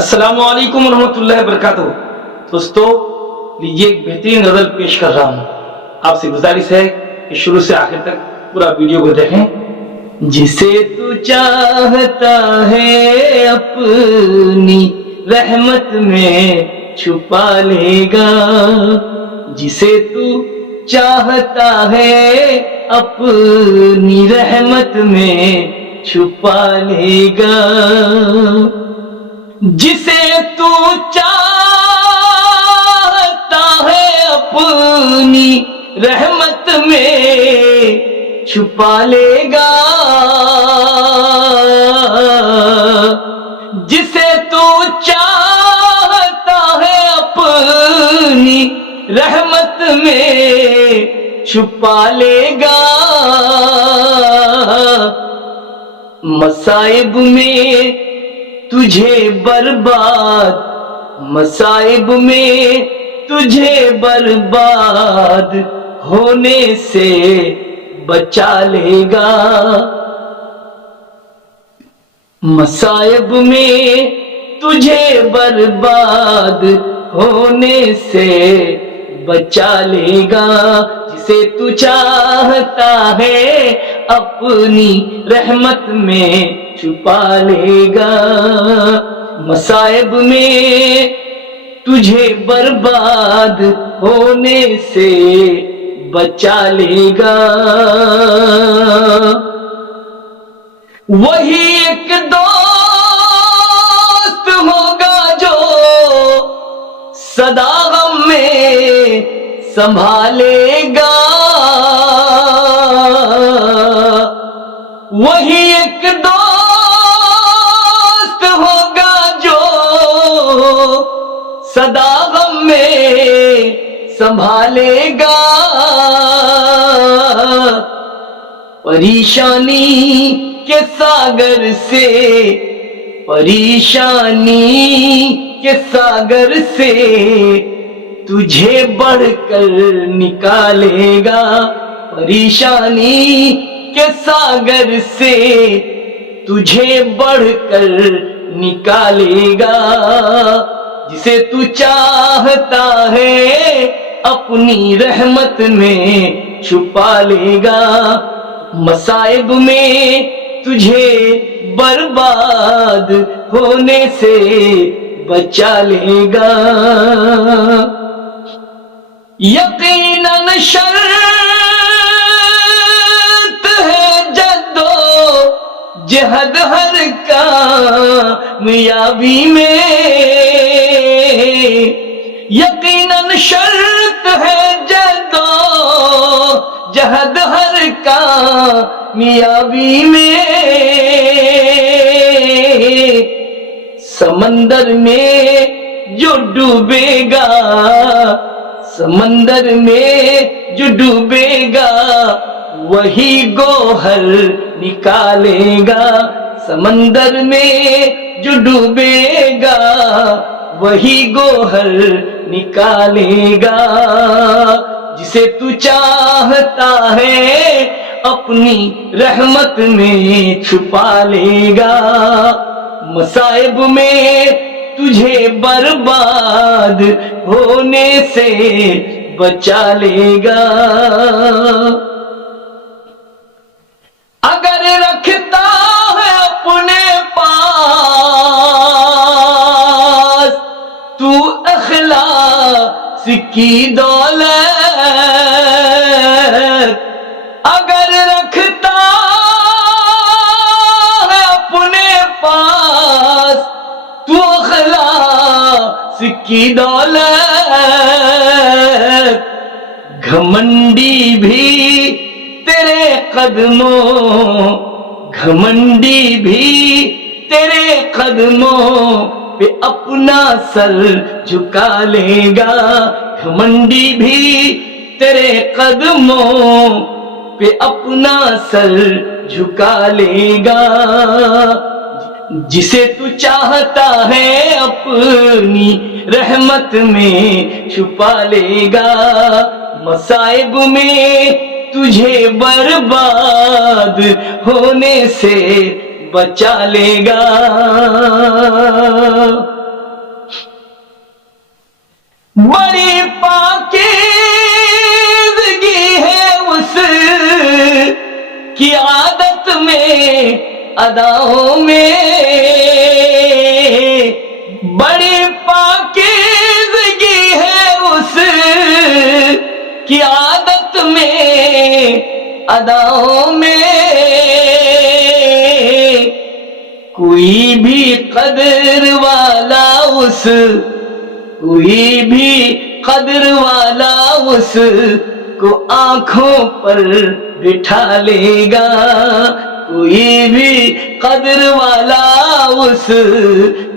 السلام علیکم ورحمۃ اللہ وبرکاتہ۔ دوستو، لیجیے ایک بہترین غزل پیش کر رہا ہوں۔ آپ سے گزارش ہے کہ شروع سے آخر تک پورا ویڈیو کو دیکھیں۔ جسے تو چاہتا ہے اپنی رحمت میں چھپا لے گا، جسے تو چاہتا ہے اپنی رحمت میں چھپا لے گا، جسے تو چاہتا ہے اپنی رحمت میں چھپا لے گا، جسے تو چاہتا ہے اپنی رحمت میں چھپا لے گا، مصائب میں تجھے برباد، مصائب میں تجھے برباد ہونے سے بچا لے گا، مصائب میں تجھے برباد ہونے سے بچا لے گا، جسے تو چاہتا ہے اپنی رحمت میں چھپا لے گا، مصائب میں تجھے برباد ہونے سے بچا لے گا، وہی ایک دوست ہوگا جو سدا غم میں سنبھالے گا، وہی ایک دوست ہوگا جو سدا غم میں سنبھالے گا، پریشانی کے ساگر سے، پریشانی کے ساگر سے تجھے بڑھ کر نکالے گا، پریشانی کے ساگر سے تجھے بڑھ کر نکالے گا، جسے تو چاہتا ہے اپنی رحمت میں چھپا لے گا، مصائب میں تجھے برباد ہونے سے بچا لے گا، یقیناً شرط ہے جدو جہد ہر کامیابی میں، یقیناً شرط ہے جدو جہد ہر کامیابی میں، سمندر میں جو ڈوبے گا، سمندر میں جو ڈوبے گا وہی گوہر نکالے گا، سمندر میں جو ڈوبے گا وہی گوہر نکالے گا، جسے تو چاہتا ہے اپنی رحمت میں چھپا لے گا، مصائب میں تجھے برباد ہونے سے بچا لے گا، اگر رکھتا ہے اپنے پاس تو اخلاص کی دولت، اگر رکھتا ہے اپنے پاس تو اخلاص کی دولت، گھمنڈی بھی تیرے قدموں، گھمنڈی بھی تیرے قدموں پہ اپنا سر جھکا لے گا، گھمنڈی بھی تیرے قدموں پہ اپنا سر جھکا لے گا، جسے تو چاہتا ہے اپنی رحمت میں چھپا لے گا، مصائب میں تجھے برباد ہونے سے بچا لے گا۔ بڑی پاکیزگی ہے اس کی عادت میں اداؤں میں، بڑی پاکیزگی ہے اس کی عادت میں اداؤں میں، کوئی بھی قدر والا اس، کوئی بھی قدر والا اس کو آنکھوں پر بٹھا لے گا، کوئی بھی قدر والا اس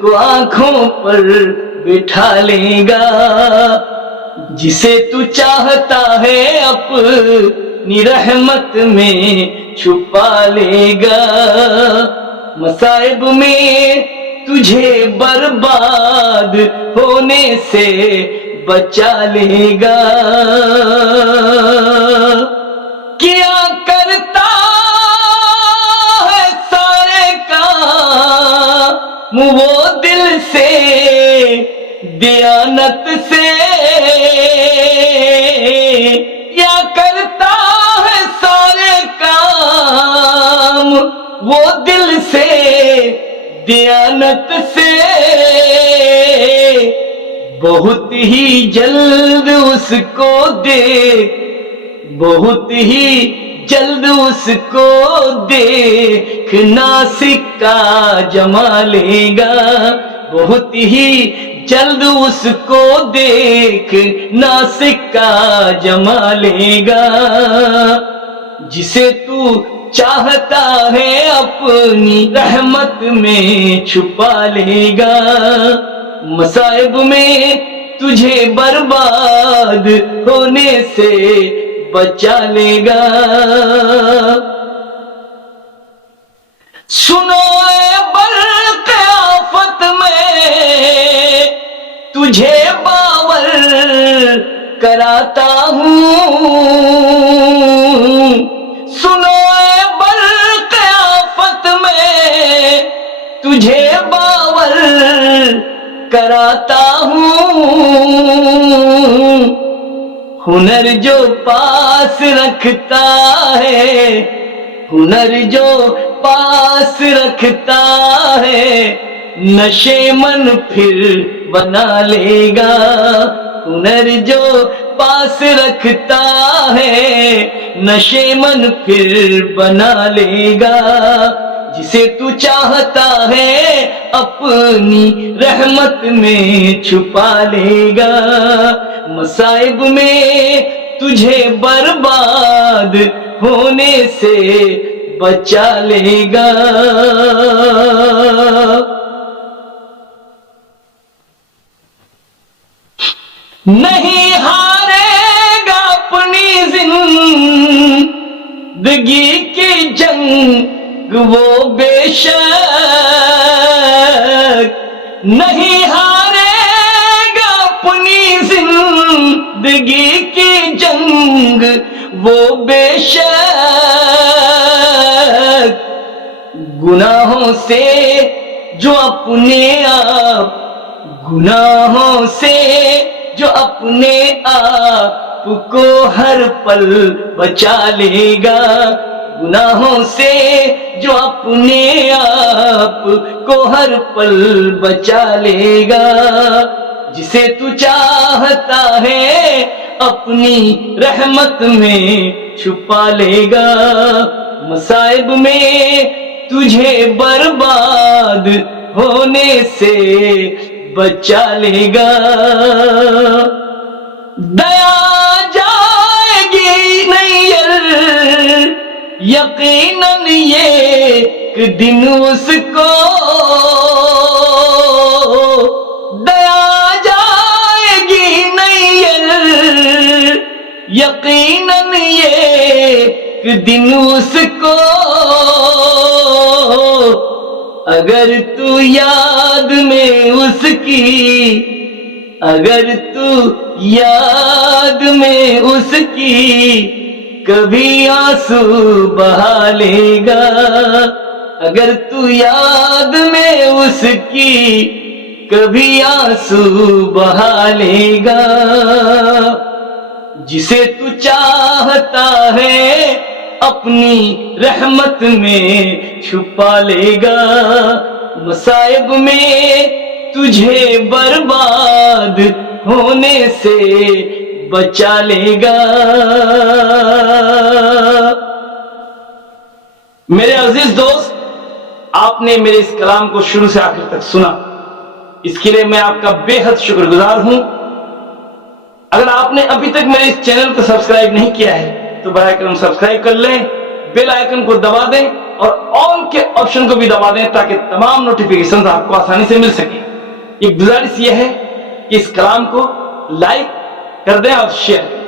کو آنکھوں پر بٹھا لے گا، جسے تو چاہتا ہے اپنی رحمت میں چھپا لے گا، مصائب میں تجھے برباد ہونے سے بچا لے گا، کیا کرتا ہے سارے کام وہ دل سے دیانت سے، کیا کرتا ہے سارے کام وہ دل سے دیانت سے، بہت ہی جلد اس کو دیکھ، بہت ہی جلد اس کو دیکھنا سکہ جما لے گا، بہت ہی جلد اس کو دیکھنا سکہ جما لے گا، جسے تو چاہتا ہے اپنی رحمت میں چھپا لے گا، مصائب میں تجھے برباد ہونے سے بچا لے گا، سنو اے برق آفت میں تجھے باور کراتا ہوں، سنو اے برق آفت میں تجھے باور کراتا ہوں، ہنر جو پاس رکھتا ہے، ہنر جو پاس رکھتا ہے نشے من پھر بنا لے گا، ہنر جو پاس رکھتا ہے نشے من پھر بنا لے گا، جسے تو چاہتا ہے اپنی رحمت میں چھپا لے گا، مصائب میں تجھے برباد ہونے سے بچا لے گا، نہیں ہارے گا اپنی زندگی کی جنگ وہ بے شک، نہیں ہارے گا اپنی زندگی کی جنگ وہ بے شک، گناہوں سے جو اپنے آپ، گناہوں سے جو اپنے آپ کو ہر پل بچا لے گا، گناہوں سے جو اپنے آپ کو ہر پل بچا لے گا، جسے تو چاہتا ہے اپنی رحمت میں چھپا لے گا، مصائب میں تجھے برباد ہونے سے بچا لے گا، دیا جائے گی نہیں یقیناً ایک دن اس کو، دیا جائے گی نہیں یقیناً ایک دن اس کو، اگر تو یاد میں اس کی، اگر تو یاد میں اس کی کبھی آنسو بہا لے گا، اگر تو یاد میں اس کی کبھی آنسو بہا لے گا، جسے تو چاہتا ہے اپنی رحمت میں چھپا لے گا، مصائب میں تجھے برباد ہونے سے بچا لے گا۔ میرے عزیز دوست، آپ نے میرے اس کلام کو شروع سے آخر تک سنا، اس کے لیے میں آپ کا بے حد شکر گزار ہوں۔ اگر آپ نے ابھی تک میرے اس چینل کو سبسکرائب نہیں کیا ہے تو براہ کرم سبسکرائب کر لیں، بیل آئیکن کو دبا دیں اور آل کے آپشن کو بھی دبا دیں تاکہ تمام نوٹیفیکیشنز آپ کو آسانی سے مل سکیں۔ ایک گزارش یہ ہے کہ اس کلام کو لائک کر دیں اور شیئر کریں۔